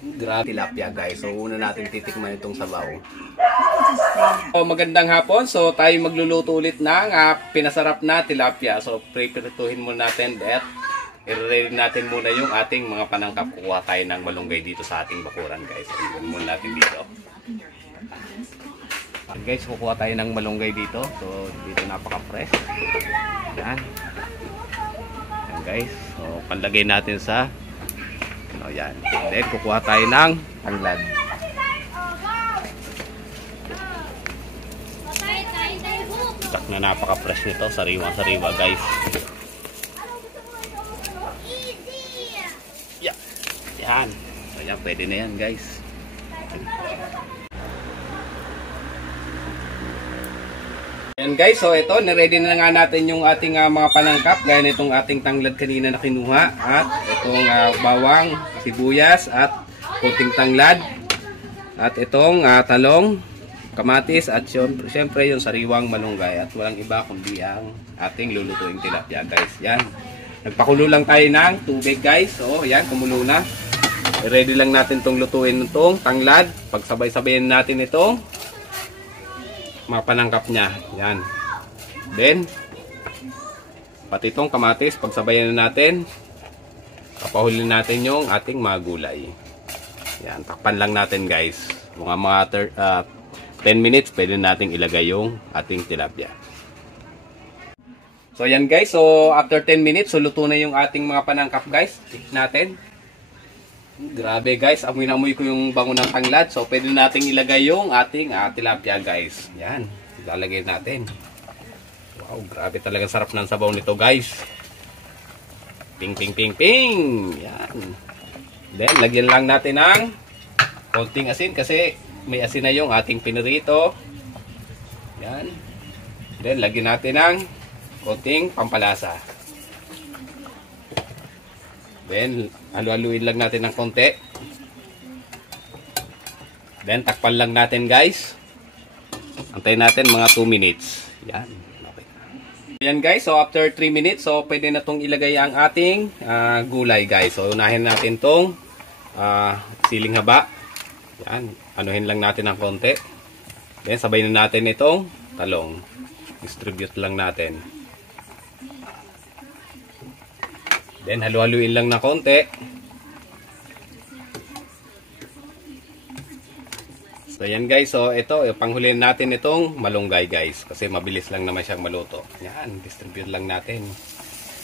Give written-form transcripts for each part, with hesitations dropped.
Grabe tilapia guys. So una natin titikman itong sabaw. So magandang hapon. So tayo magluluto ulit ng pinasarap na tilapia. So preparatuhin muna natin at i-ready natin muna yung ating mga panangkap. Kukuha tayo ng malunggay dito sa ating bakuran guys. So ilagay muna natin dito. Guys, kukuha tayo ng malunggay dito. So dito napaka-fresh. Yan. Yan guys. So panlagay natin sa yan. Then, kukuha tayo ng tanglad. Tak na napaka-fresh nito. Sariwa-sariwa guys. Yeah. Yan. So, yan. Pwede na yan guys. Yan guys. So, ito. Niready na nga natin yung ating mga panangkap. Gaya na itong ating tanglad kanina na kinuha. At itong bawang, sibuyas at puting tanglad at itong talong, kamatis at syempre yung sariwang malunggay at walang iba kundi ang ating lulutuing tilapia guys. Yan, nagpakulo lang tayo ng tubig guys. So yan, kumulo na. Ready lang natin itong lutuin itong tanglad. Pagsabay-sabayin natin itong mga panangkap nya. Yan, then pati itong kamatis pagsabayan na natin. Papahulin natin yung ating mga gulay. Yan, takpan lang natin guys. Mga 10 minutes, pwede natin ilagay yung ating tilapia. So yan guys, so after 10 minutes, so luto na yung ating mga panangkap guys. Tip natin. Grabe guys, amoy na amoy ko yung bango ng tanglad. So pwede natin ilagay yung ating tilapia guys. Yan, ilalagay natin. Wow, grabe talaga sarap ng sabaw nito guys. Ping, ping, ping, ping. Yan. Then, lagyan lang natin ng konting asin kasi may asin na yung ating pinirito. Yan. Then, lagyan natin ng konting pampalasa. Then, halu-haluin lang natin ng konti. Then, takpan lang natin guys. Antayin natin mga 2 minutes. Yan. Yan guys, so after 3 minutes, so pwede na itong ilagay ang ating gulay guys. So unahin natin itong siling haba. Yan, anuhin lang natin ng konti. Then sabay na natin itong talong. Distribute lang natin. Then halu-haluin lang na konti. So yan guys, so ito, panghulin natin itong malunggay guys. Kasi mabilis lang naman siyang maluto. Yan, distribute lang natin.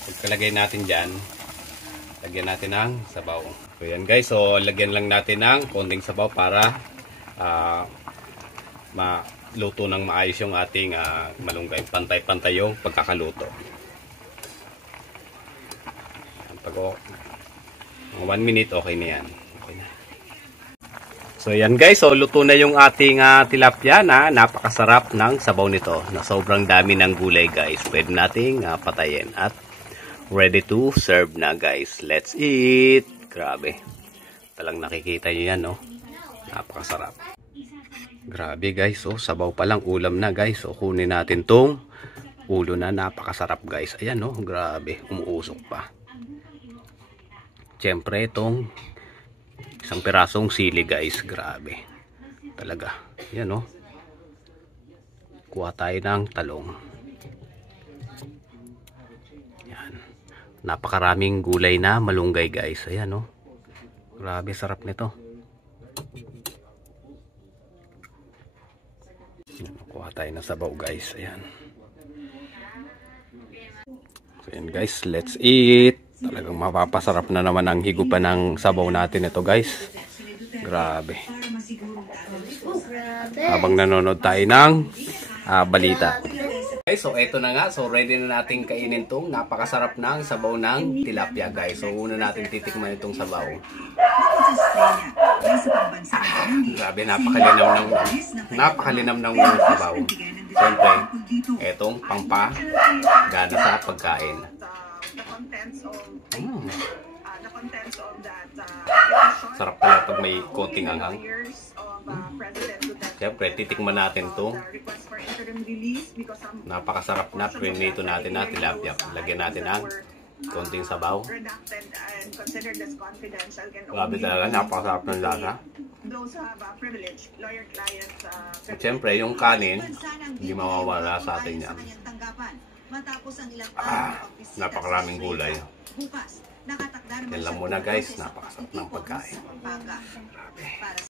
Pagkalagay natin dyan, lagyan natin ng sabaw. So yan guys, so lagyan lang natin ng konting sabaw para maluto ng maayos yung ating malunggay. Pantay-pantay yung pagkakaluto. Pag 1 minute, okay na yan. So yan guys, so luto na yung ating tilapia na napakasarap ng sabaw nito. Na sobrang dami ng gulay guys. Pwede nating patayin at ready to serve na guys. Let's eat! Grabe. Talang nakikita nyo yan, no? Napakasarap. Grabe guys, so sabaw pa lang, ulam na guys. So kunin natin tong ulo na, napakasarap guys. Ayan, no? Grabe, umuusok pa. Siyempre itong isang pirasong sili guys, grabe talaga. Yan o. Kuha tayo ng talong. Yan. Napakaraming gulay na malunggay guys. Ayan o. Grabe sarap nito. Yan, kuha tayo ng sabaw guys. Ayan. So yan guys, let's eat. Talagang mapapasarap na naman ang higupan ng sabaw natin ito guys. Grabe. Habang nanonood tayo ng balita. Okay, so eto na nga. So ready na natin kainin itong napakasarap ng sabaw ng tilapia guys. So una natin titikman itong sabaw. Grabe, napakalinam ng sabaw. Siyempre, etong pampagana sa pagkain. Sarap pala pag may konting anghang. Siyempre, titikman natin to. Napakasarap na prinito natin na tilapia. Lagyan natin ng konting sabaw. redacted and considered as confidential can Grabe only talaga, napakasarap ng lasa. those who have a privilege, lawyer-client At syempre, yung kanin, hindi mawawala sa atin yan. Napakaraming gulay. Bukas, nakatakda naman Yan lang siya muna guys, pumunta sa napakasarap ng Pagtitipon pagkain. sa Pampanga. Para